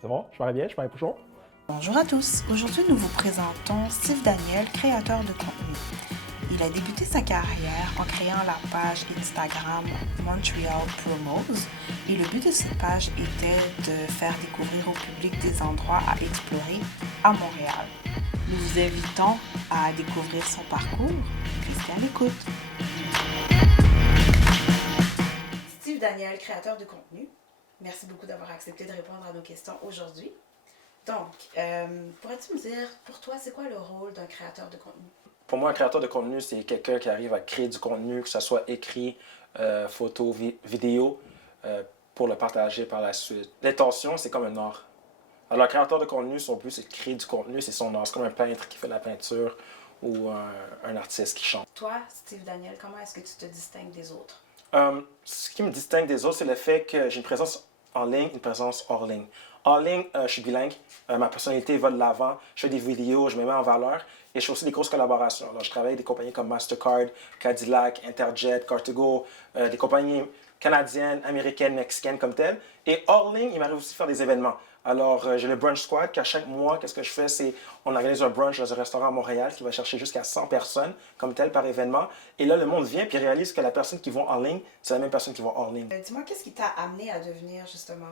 C'est bon? Je parais bien? Je parais Pouchon? Bonjour à tous, aujourd'hui nous vous présentons Steve Daniel, créateur de contenu. Il a débuté sa carrière en créant la page Instagram Montreal Promos et le but de cette page était de faire découvrir au public des endroits à explorer à Montréal. Nous vous invitons à découvrir son parcours. Restez à l'écoute. Steve Daniel, créateur de contenu, merci beaucoup d'avoir accepté de répondre à nos questions aujourd'hui. Donc, pourrais-tu me dire, pour toi, c'est quoi le rôle d'un créateur de contenu? Pour moi, un créateur de contenu, c'est quelqu'un qui arrive à créer du contenu, que ce soit écrit, photo, vidéo, pour le partager par la suite. L'intention, c'est comme un art. Alors, un créateur de contenu, son but, c'est de créer du contenu, c'est son art. C'est comme un peintre qui fait de la peinture ou un artiste qui chante. Toi, Steve Daniel, comment est-ce que tu te distingues des autres? Ce qui me distingue des autres, c'est le fait que j'ai une présence en ligne, une présence hors ligne. En ligne, je suis bilingue, ma personnalité va de l'avant, je fais des vidéos, je me mets en valeur et je fais aussi des grosses collaborations. Alors, je travaille avec des compagnies comme Mastercard, Cadillac, Interjet, Cartago, des compagnies canadiennes, américaines, mexicaines comme telles. Et hors ligne, il m'arrive aussi de faire des événements. Alors, j'ai le Brunch Squad, qu'à chaque mois, qu'est-ce que je fais, c'est on organise un brunch dans un restaurant à Montréal qui va chercher jusqu'à 100 personnes comme tel par événement. Et là, le monde vient puis réalise que la personne qui va en ligne, c'est la même personne qui va hors ligne. Dis-moi, qu'est-ce qui t'a amené à devenir justement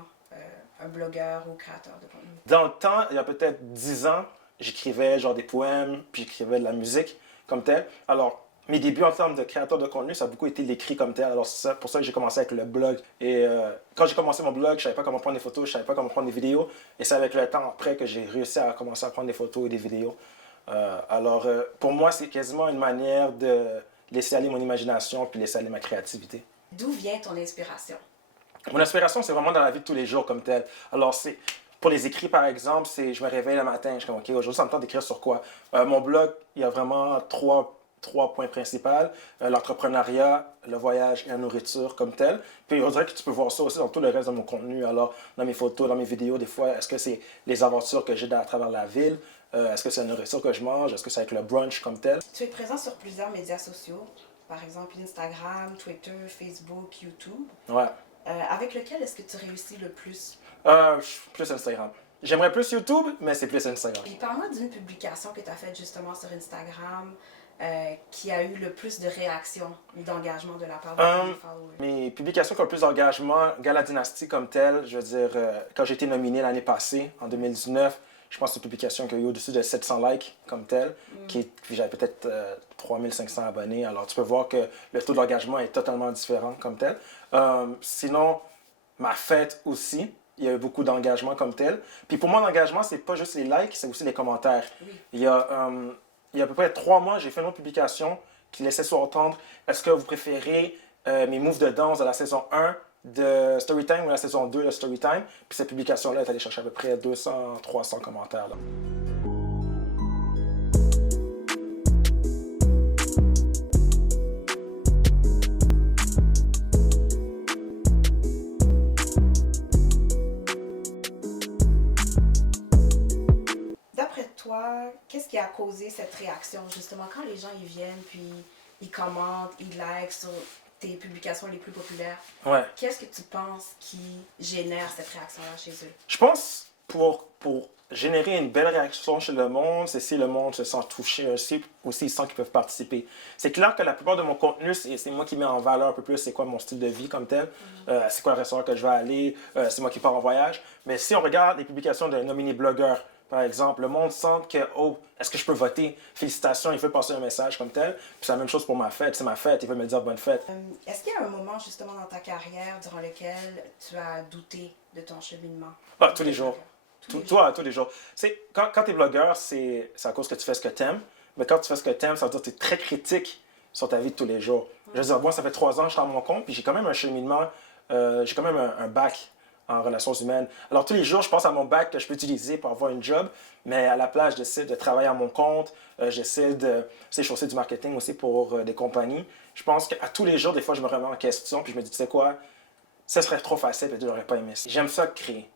un blogueur ou créateur de contenu? Dans le temps, il y a peut-être 10 ans, j'écrivais genre des poèmes, puis j'écrivais de la musique comme tel. Alors, mes débuts en termes de créateur de contenu, ça a beaucoup été l'écrit comme tel. Alors, c'est pour ça que j'ai commencé avec le blog. Et quand j'ai commencé mon blog, je savais pas comment prendre des photos, je savais pas comment prendre des vidéos. Et c'est avec le temps après que j'ai réussi à commencer à prendre des photos et des vidéos. Pour moi, c'est quasiment une manière de laisser aller mon imagination puis laisser aller ma créativité. D'où vient ton inspiration? Mon inspiration, c'est vraiment dans la vie de tous les jours comme tel. Alors, c'est pour les écrits, par exemple, c'est je me réveille le matin, je suis comme, OK, aujourd'hui, ça me tente d'écrire sur quoi? Mon blog, il y a vraiment trois points principaux. L'entrepreneuriat, le voyage et la nourriture comme tel. Puis on dirait que tu peux voir ça aussi dans tout le reste de mon contenu. Alors, dans mes photos, dans mes vidéos, des fois, est-ce que c'est les aventures que j'ai à travers la ville? Est-ce que c'est la nourriture que je mange? Est-ce que c'est avec le brunch comme tel? Tu es présent sur plusieurs médias sociaux, par exemple Instagram, Twitter, Facebook, YouTube. Ouais. Avec lequel est-ce que tu réussis le plus? Plus Instagram. J'aimerais plus YouTube, mais c'est plus Instagram. Puis parle-moi d'une publication que tu as faite justement sur Instagram qui a eu le plus de réactions ou d'engagement de la part de tes followers. Mes publications qui ont le plus d'engagement, Gala Dynasty comme telle, je veux dire, quand j'ai été nominé l'année passée, en 2019, je pense que c'est une publication qui a eu au-dessus de 700 likes comme telle, puis j'avais peut-être 3500 abonnés. Alors tu peux voir que le taux d'engagement est totalement différent comme tel. Sinon, ma fête aussi, il y a eu beaucoup d'engagement comme tel. Puis pour moi, l'engagement, c'est pas juste les likes, c'est aussi les commentaires. Oui. Il y a à peu près 3 mois, j'ai fait une autre publication qui laissait sous-entendre est-ce que vous préférez mes moves de danse de la saison 1 de Storytime ou la saison 2 de Storytime. Puis cette publication-là est allée chercher à peu près 200-300 commentaires. Là. D'après toi, qu'est-ce qui a causé cette réaction justement quand les gens ils viennent puis ils commentent, ils likent sur tes publications les plus populaires? Ouais. Qu'est-ce que tu penses qui génère cette réaction-là chez eux? Je pense pour générer une belle réaction chez le monde, c'est si le monde se sent touché aussi ils sentent qu'ils peuvent participer. C'est clair que la plupart de mon contenu, c'est moi qui mets en valeur un peu plus c'est quoi mon style de vie comme tel, c'est quoi le restaurant que je vais aller, c'est moi qui pars en voyage. Mais si on regarde les publications d'un nominé blogueur, par exemple, le monde sent que, oh, est-ce que je peux voter? Félicitations, il veut passer un message comme tel. Puis c'est la même chose pour ma fête. C'est ma fête, il veut me dire bonne fête. Est-ce qu'il y a un moment justement dans ta carrière durant lequel tu as douté de ton cheminement? Ah, tous les jours. Tous les jours. Quand tu es blogueur, c'est à cause que tu fais ce que tu aimes. Mais quand tu fais ce que tu aimes, ça veut dire que tu es très critique sur ta vie de tous les jours. Je veux dire, moi, ça fait 3 ans que je suis à mon compte, puis j'ai quand même un cheminement, j'ai quand même un bac en relations humaines. Alors, tous les jours, je pense à mon bac que je peux utiliser pour avoir un job, mais à la place, j'essaie de travailler à mon compte, j'essaie de chausser du marketing aussi pour des compagnies. Je pense qu'à tous les jours, des fois, je me remets en question, puis je me dis, tu sais quoi, ça serait trop facile, puis je n'aurais pas aimé ça. J'aime ça créer.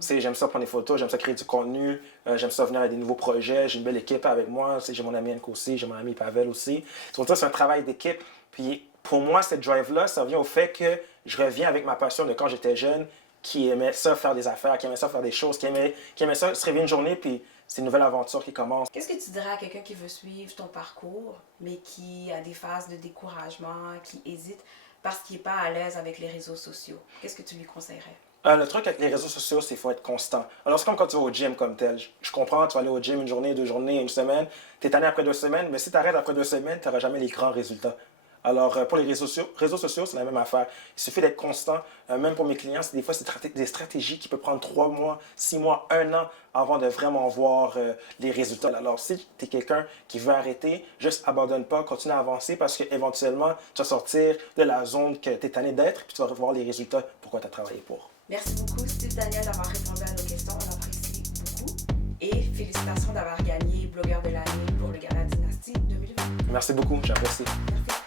J'aime ça prendre des photos, j'aime ça créer du contenu, j'aime ça venir avec des nouveaux projets, j'ai une belle équipe avec moi, j'ai mon ami Enko aussi, j'ai mon ami Pavel aussi. C'est un travail d'équipe, puis pour moi, cette drive-là, ça vient au fait que je reviens avec ma passion de quand j'étais jeune qui aimait ça faire des affaires, qui aimait ça faire des choses, qui aimait ça se réveiller une journée, puis c'est une nouvelle aventure qui commence. Qu'est-ce que tu dirais à quelqu'un qui veut suivre ton parcours, mais qui a des phases de découragement, qui hésite parce qu'il n'est pas à l'aise avec les réseaux sociaux? Qu'est-ce que tu lui conseillerais? Le truc avec les réseaux sociaux, c'est qu'il faut être constant. Alors, c'est comme quand tu vas au gym comme tel. Je comprends, tu vas aller au gym une journée, 2 journées, une semaine. Tu es tanné après 2 semaines, mais si tu arrêtes après 2 semaines, tu n'auras jamais les grands résultats. Alors, pour les réseaux sociaux, c'est la même affaire. Il suffit d'être constant. Même pour mes clients, des fois, c'est des stratégies qui peuvent prendre 3 mois, 6 mois, 1 an avant de vraiment voir les résultats. Alors, si tu es quelqu'un qui veut arrêter, juste abandonne pas, continue à avancer parce qu'éventuellement, tu vas sortir de la zone que tu es tanné d'être puis tu vas voir les résultats pourquoi tu as travaillé pour. Merci beaucoup, Steve Daniel, d'avoir répondu à nos questions. On apprécie beaucoup. Et félicitations d'avoir gagné Blogueur de l'année pour le Gala Dynastie 2020. Merci beaucoup, j'apprécie. Merci.